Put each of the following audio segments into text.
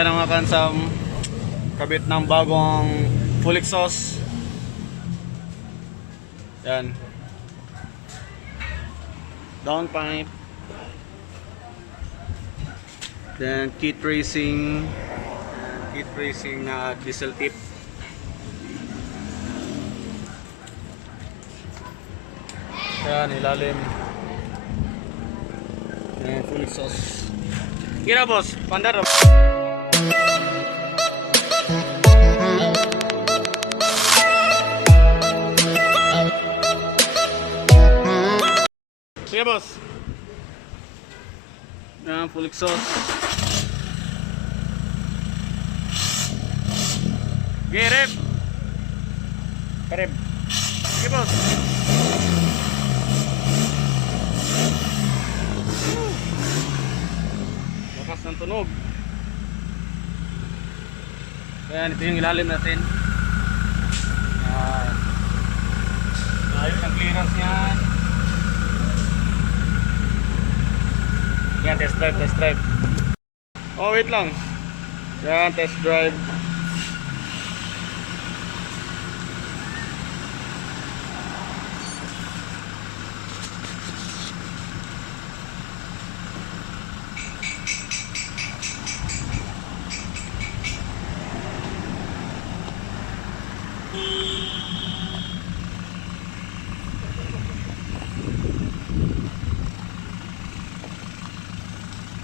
Yan ang mga kansam. Kabit ng bagong full exhaust. Yan. Downpipe. Then key tracing. Key tracing na diesel tip. Yan, ilalim. Yan, full exhaust. Kira boss, pandar. Sige boss. Yan, full exhaust. Sige, rep. Rep. Sige boss. Lakas ng tunog. Ayan, ito yung ilalim natin. Ayan. Ayos ang clearance niyan. Yan, test drive, test drive. Oh, wait lang. Yan, test drive.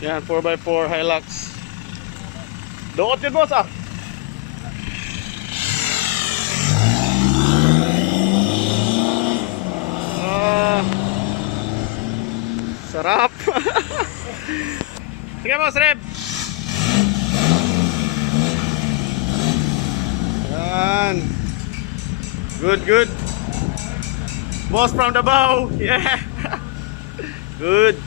Yan, 4x4 Hilux. Doot yun boss ah. Sarap. Sige boss, rep. Yan. Good, good. Boss from Davao. Yeah. Good.